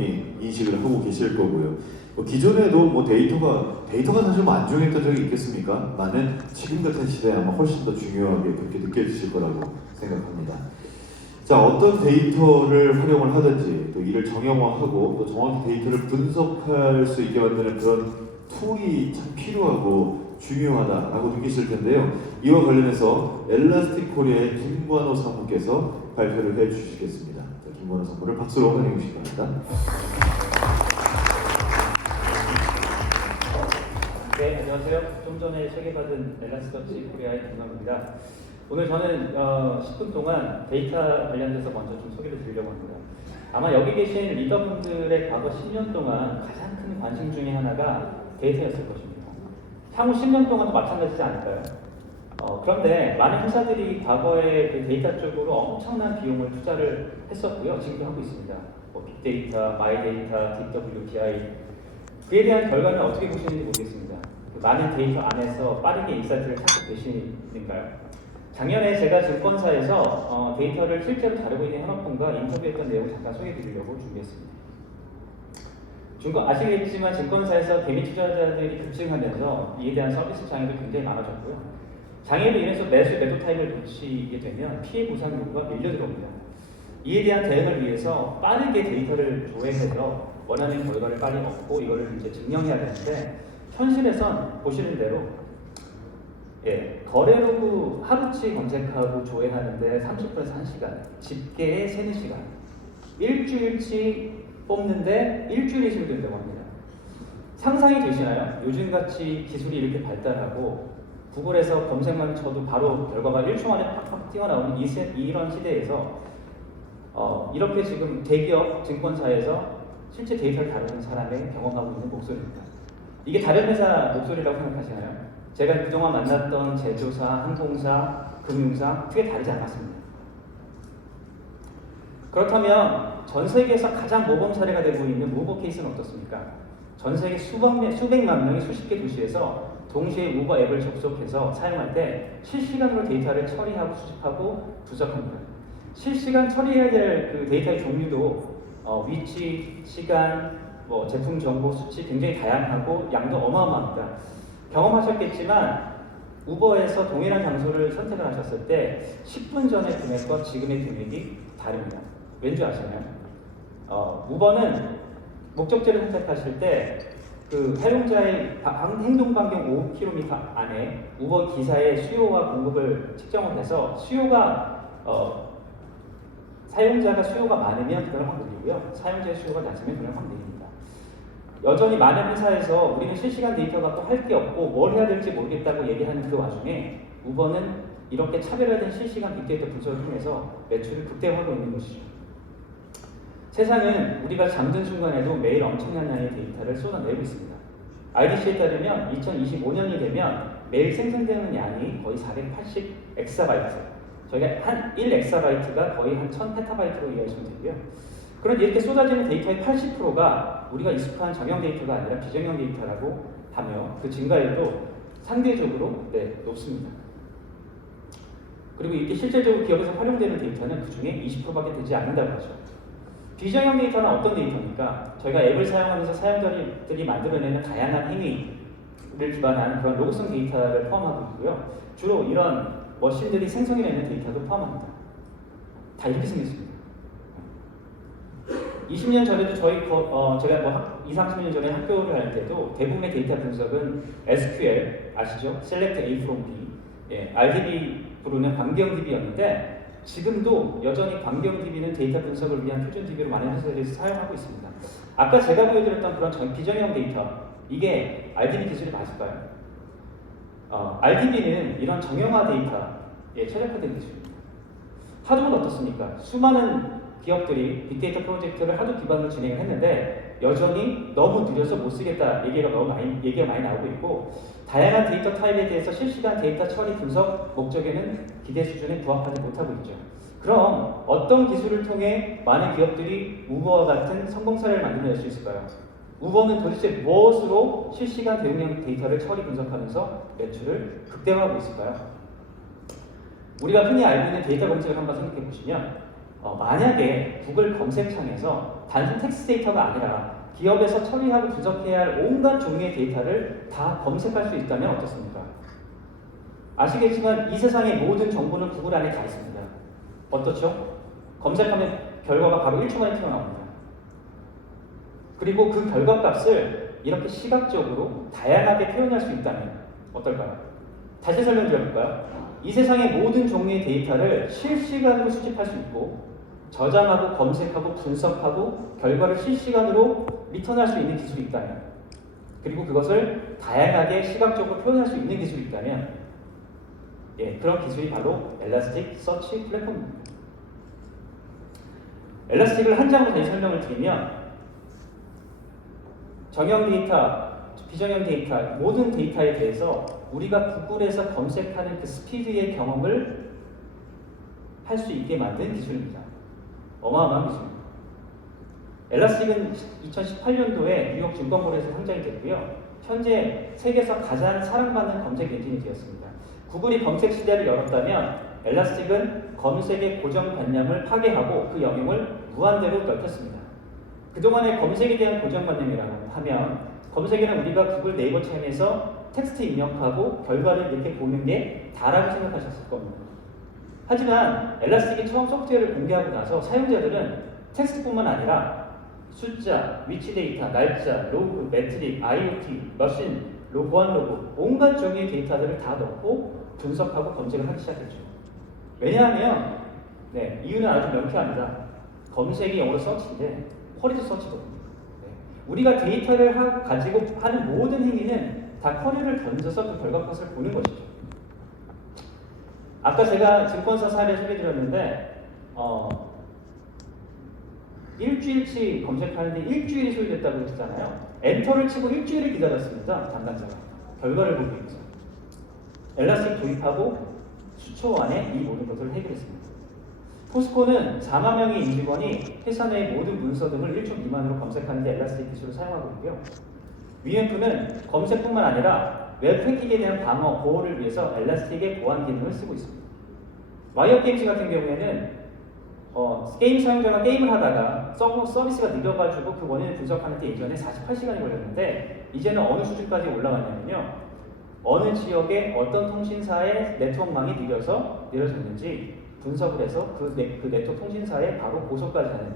인식을 하고 계실 거고요. 기존에도 데이터가 사실 안 중요했던 적이 있겠습니까? 많은 지금 같은 시대에 아마 훨씬 더 중요하게 그렇게 느껴지실 거라고 생각합니다. 자, 어떤 데이터를 활용을 하든지 또 이를 정형화하고 또 정확히 데이터를 분석할 수 있게 만드는 그런 툴이 참 필요하고 중요하다라고 느끼실 텐데요. 이와 관련해서 엘라스틱 코리아의 김관호 사무께서 발표를 해주시겠습니다. 자, 김관호 사무를 박수로 환영해 주시기 바랍니다. 네, 안녕하세요. 좀 전에 소개받은 엘라스터치 코리아의 김관호입니다. 오늘 저는 10분 동안 데이터 관련돼서 먼저 좀 소개를 드리려고 합니다. 아마 여기 계신 리더분들의 과거 10년 동안 가장 큰 관심 중에 하나가 데이터였을 것입니다. 향후 10년 동안도 마찬가지지 않을까요? 그런데 많은 회사들이 과거에 그 데이터 쪽으로 엄청난 비용을 투자를 했었고요. 지금도 하고 있습니다. 빅데이터, 마이데이터, DWPI. 그에 대한 결과는 어떻게 보시는지 모르겠습니다. 많은 데이터 안에서 빠르게 인사이트를 찾고 계시는가요? 작년에 제가 증권사에서 데이터를 실제로 다루고 있는 현업분과 인터뷰했던 내용을 잠깐 소개해드리려고 준비했습니다. 아시겠지만 증권사에서 개미 투자자들이 급증하면서 이에 대한 서비스 장애도 굉장히 많아졌고요. 장애로 인해서 매도 타임을 놓치게 되면 피해 보상 요구가 밀려 들어옵니다. 이에 대한 대응을 위해서 빠르게 데이터를 조회해서 원하는 결과를 빨리 얻고 이거를 이제 증명해야 되는데 현실에선 보시는 대로 거래로그 하루치 검색하고 조회하는데 30분에서 1시간, 집계에 3, 4시간, 일주일치 뽑는데 일주일이 소요된다고 합니다. 상상이 되시나요? 요즘같이 기술이 이렇게 발달하고 구글에서 검색만 쳐도 바로 결과가 1초 만에 팍팍 튀어나오는 이런 시대에서 이렇게 지금 대기업 증권사에서 실제 데이터를 다루는 사람의 경험하고 있는 목소리입니다. 이게 다른 회사 목소리라고 생각하시나요? 제가 그동안 만났던 제조사, 항공사, 금융사 크게 다르지 않았습니다. 그렇다면 전 세계에서 가장 모범 사례가 되고 있는 우버 케이스는 어떻습니까? 전 세계 수백만 명의 수십 개 도시에서 동시에 우버 앱을 접속해서 사용할 때 실시간으로 데이터를 처리하고 수집하고 분석합니다. 실시간 처리해야 될 그 데이터의 종류도 위치, 시간, 제품 정보, 수치 굉장히 다양하고 양도 어마어마합니다. 경험하셨겠지만 우버에서 동일한 장소를 선택을 하셨을 때 10분 전의 금액과 지금의 금액이 다릅니다. 왠지 아시나요? 우버는 목적지를 선택하실 때 그 사용자의 행동 반경 5km 안에 우버 기사의 수요와 공급을 측정을 해서 사용자가 수요가 많으면 그걸 확 늘리고요. 사용자의 수요가 낮으면 그걸 확 내립니다. 여전히 많은 회사에서 우리는 실시간 데이터 갖고 할 게 없고 뭘 해야 될지 모르겠다고 얘기하는 그 와중에 우버는 이렇게 차별화된 실시간 빅데이터 분석을 통해서 매출을 극대화하고 있는 것이죠. 세상은 우리가 잠든 순간에도 매일 엄청난 양의 데이터를 쏟아내고 있습니다. IDC에 따르면 2025년이 되면 매일 생성되는 양이 거의 480 엑사바이트. 저희가 한 1엑사바이트가 거의 한 1000페타바이트로 이해하시면 되고요. 그런데 이렇게 쏟아지는 데이터의 80%가 우리가 익숙한 정형 데이터가 아니라 비정형 데이터라고 하며 그 증가율도 상대적으로 높습니다. 그리고 이렇게 실질적으로 기업에서 활용되는 데이터는 그 중에 20%밖에 되지 않는다고 하죠. 비정형 데이터는 어떤 데이터입니까? 저희가 앱을 사용하면서 사용자들이 만들어내는 다양한 행위를 기반한 그런 로그성 데이터를 포함하고 있고요. 주로 이런 머신들이 생성해내는 데이터도 포함합니다. 다 이렇게 생겼습니다. 20년 전에도 제가 20-30년 전에 학교를 할 때도 대부분의 데이터 분석은 SQL 아시죠? Select A from B, RDB 부르는 광경DB였는데 지금도 여전히 광경DB는 데이터 분석을 위한 표준 DB로 많은 회사들이 사용하고 있습니다. 아까 제가 보여드렸던 그런 비정형 데이터, 이게 RDB 기술이 맞을까요? RDB는 이런 정형화 데이터에 최적화된 기술입니다. 하드는 어떻습니까? 수많은 기업들이 빅데이터 프로젝트를 하드 기반으로 진행을 했는데 여전히 너무 느려서 못 쓰겠다 얘기가 많이 나오고 있고 다양한 데이터 타입에 대해서 실시간 데이터 처리 분석 목적에는 기대 수준에 부합하지 못하고 있죠. 그럼 어떤 기술을 통해 많은 기업들이 우버와 같은 성공 사례를 만들어낼 수 있을까요? 우버는 도대체 무엇으로 실시간 대응형 데이터를 처리 분석하면서 매출을 극대화하고 있을까요? 우리가 흔히 알고 있는 데이터 검색을 한번 생각해 보시면 만약에 구글 검색창에서 단순 텍스트 데이터가 아니라 기업에서 처리하고 분석해야 할 온갖 종류의 데이터를 다 검색할 수 있다면 어떻습니까? 아시겠지만 이 세상의 모든 정보는 구글 안에 다 있습니다. 어떻죠? 검색하면 결과가 바로 1초 만에 튀어나옵니다. 그리고 그 결과값을 이렇게 시각적으로 다양하게 표현할 수 있다면 어떨까요? 다시 설명드려볼까요? 이 세상의 모든 종류의 데이터를 실시간으로 수집할 수 있고 저장하고 검색하고 분석하고 결과를 실시간으로 리턴할 수 있는 기술이 있다면, 그리고 그것을 다양하게 시각적으로 표현할 수 있는 기술이 있다면, 그런 기술이 바로 엘라스틱 서치 플랫폼입니다. 엘라스틱을 한 장으로 다시 설명을 드리면, 정형 데이터, 비정형 데이터, 모든 데이터에 대해서 우리가 구글에서 검색하는 그 스피드의 경험을 할 수 있게 만든 기술입니다. 어마어마한 기술입니다. 엘라스틱은 2018년도에 뉴욕 증권거래소에서 상장이 됐고요. 현재 세계에서 가장 사랑받는 검색 엔진이 되었습니다. 구글이 검색 시대를 열었다면 엘라스틱은 검색의 고정관념을 파괴하고 그 영역을 무한대로 넓혔습니다. 그동안의 검색에 대한 고정관념이라고 하면 검색에는 우리가 구글 네이버 창에서 텍스트 입력하고 결과를 이렇게 보는 게 다라고 생각하셨을 겁니다. 하지만 엘라스틱이 처음 소프트웨어를 공개하고 나서 사용자들은 텍스트뿐만 아니라 숫자, 위치 데이터, 날짜, 로그, 매트릭, IoT, 머신, 보안 로그, 온갖 종류의 데이터들을 다 넣고 분석하고 검색을 하기 시작했죠. 왜냐하면 이유는 아주 명쾌합니다. 검색이 영어로 서치인데 쿼리도 서치거든요. 우리가 데이터를 가지고 하는 모든 행위는 다 쿼리를 던져서 그 결과값을 보는 것이죠. 아까 제가 증권사 사례 소개드렸는데 일주일치 검색하는데 일주일이 소요됐다고 했잖아요. 엔터를 치고 일주일을 기다렸습니다. 담당자가 결과를 보기 위해서. 엘라스틱 도입하고 수초 안에 이 모든 것들을 해결했습니다. 포스코는 4만 명의 임직원이 회사 내 모든 문서 등을 1초 미만으로 검색하는 데 엘라스틱 기술을 사용하고 있고요. 위엠프는 검색뿐만 아니라 웹 해킹에 대한 방어, 보호를 위해서 엘라스틱의 보안 기능을 쓰고 있습니다. 와이어 게임즈 같은 경우에는 게임 사용자가 게임을 하다가 서비스가 느려가지고 그 원인을 분석하는 데 예전에 48시간이 걸렸는데 이제는 어느 수준까지 올라갔냐면요. 어느 지역에 어떤 통신사의 네트워크망이 느려졌는지 분석을 해서 그 네트워크 통신사에 바로 보고까지 하는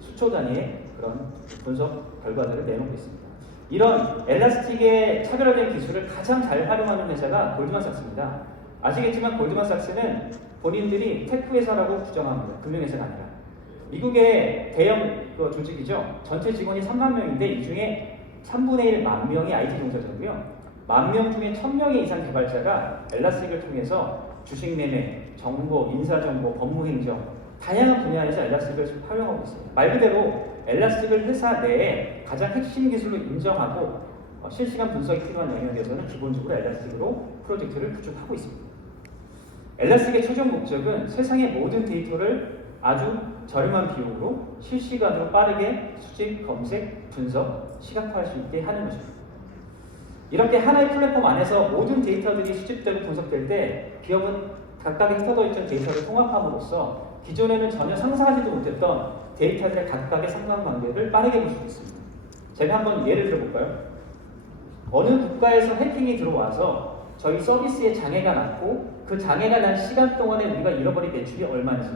수초 단위의 그런 분석 결과들을 내놓고 있습니다. 이런 엘라스틱의 차별화된 기술을 가장 잘 활용하는 회사가 골드만삭스입니다. 아시겠지만 골드만삭스는 본인들이 테크 회사라고 규정합니다. 금융회사가 아니라. 미국의 대형 조직이죠. 전체 직원이 3만 명인데 이 중에 3분의 1 만 명이 IT 종사자고요. 10,000명 중에 1,000명의 이상 개발자가 엘라스틱을 통해서 주식 매매, 정보, 인사정보, 법무행정 다양한 분야에서 엘라스틱을 활용하고 있습니다. 말 그대로 엘라스틱을 회사 내에 가장 핵심 기술로 인정하고 실시간 분석이 필요한 영역에서는 기본적으로 엘라스틱으로 프로젝트를 구축하고 있습니다. 엘라스틱의 최종 목적은 세상의 모든 데이터를 아주 저렴한 비용으로 실시간으로 빠르게 수집, 검색, 분석, 시각화할 수 있게 하는 것입니다. 이렇게 하나의 플랫폼 안에서 모든 데이터들이 수집되고 분석될 때 기업은 각각의 흩어져 있던 데이터를 통합함으로써 기존에는 전혀 상상하지도 못했던 데이터들의 각각의 상관관계를 빠르게 볼 수 있습니다. 제가 한번 예를 들어볼까요? 어느 국가에서 해킹이 들어와서 저희 서비스에 장애가 났고 그 장애가 난 시간 동안에 우리가 잃어버린 매출이 얼마인지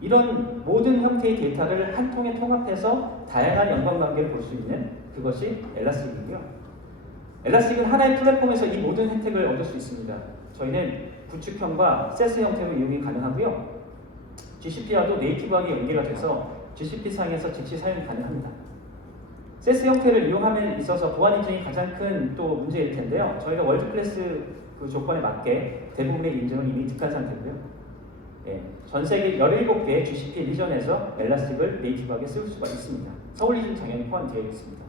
이런 모든 형태의 데이터를 한 통에 통합해서 다양한 연관관계를 볼 수 있는 그것이 엘라스틱이고요. 엘라스틱은 하나의 플랫폼에서 이 모든 혜택을 얻을 수 있습니다. 저희는 구축형과 세스 형태로 이용이 가능하고요. GCP와도 네이티브하게 연계가 돼서 GCP상에서 즉시 사용이 가능합니다. 세스 형태를 이용함에 있어서 보안 인증이 가장 큰 또 문제일 텐데요. 저희가 월드클래스 그 조건에 맞게 대부분의 인증을 이미 득한 상태고요. 전 세계 17개의 GCP 리전에서 엘라스틱을 네이티브하게 쓸 수가 있습니다. 서울 리전 당연히 포함되어 있습니다.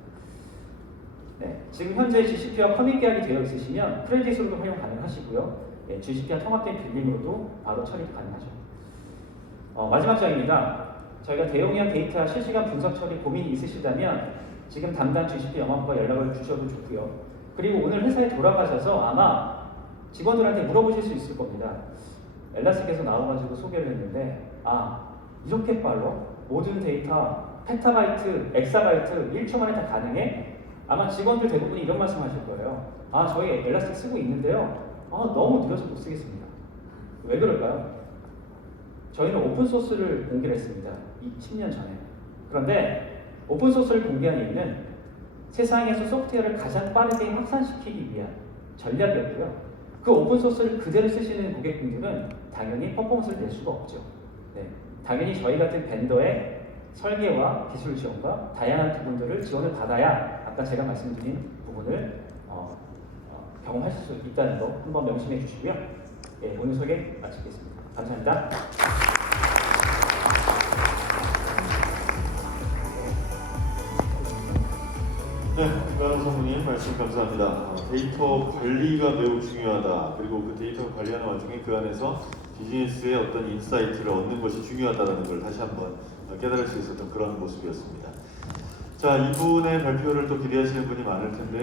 지금 현재 GCP와 커밋 계약이 되어 있으시면 크레딧으로도 활용 가능하시고요. GCP와 통합된 빌링으로도 바로 처리도 가능하죠. 마지막 장입니다. 저희가 대용량 데이터 실시간 분석 처리 고민이 있으시다면 지금 담당 GCP 영업과 연락을 주셔도 좋고요. 그리고 오늘 회사에 돌아가셔서 아마 직원들한테 물어보실 수 있을 겁니다. 엘라스틱에서 나와가지고 소개를 했는데 이렇게 빨라? 모든 데이터 페타바이트, 엑사바이트 1초 만에 다 가능해? 아마 직원들 대부분이 이런 말씀하실 거예요. 아, 저희 엘라스틱 쓰고 있는데요. 아, 너무 느려서 못 쓰겠습니다. 왜 그럴까요? 저희는 오픈 소스를 공개를 했습니다. 10년 전에. 그런데 오픈 소스를 공개한 이유는 세상에서 소프트웨어를 가장 빠르게 확산시키기 위한 전략이었고요. 그 오픈 소스를 그대로 쓰시는 고객분들은 당연히 퍼포먼스를 낼 수가 없죠. 네. 당연히 저희 같은 벤더의 설계와 기술 지원과 다양한 부분들을 지원을 받아야 아까 제가 말씀드린 부분을 경험하실 수 있다는 거 한번 명심해 주시고요. 예, 오늘 소개 마치겠습니다. 감사합니다. 네, 김관호 성우님 말씀 감사합니다. 데이터 관리가 매우 중요하다. 그리고 그 데이터 관리하는 와중에 그 안에서 비즈니스의 어떤 인사이트를 얻는 것이 중요하다는 걸 다시 한번 깨달을 수 있었던 그런 모습이었습니다. 자, 이분의 발표를 또 기대하시는 분이 많을 텐데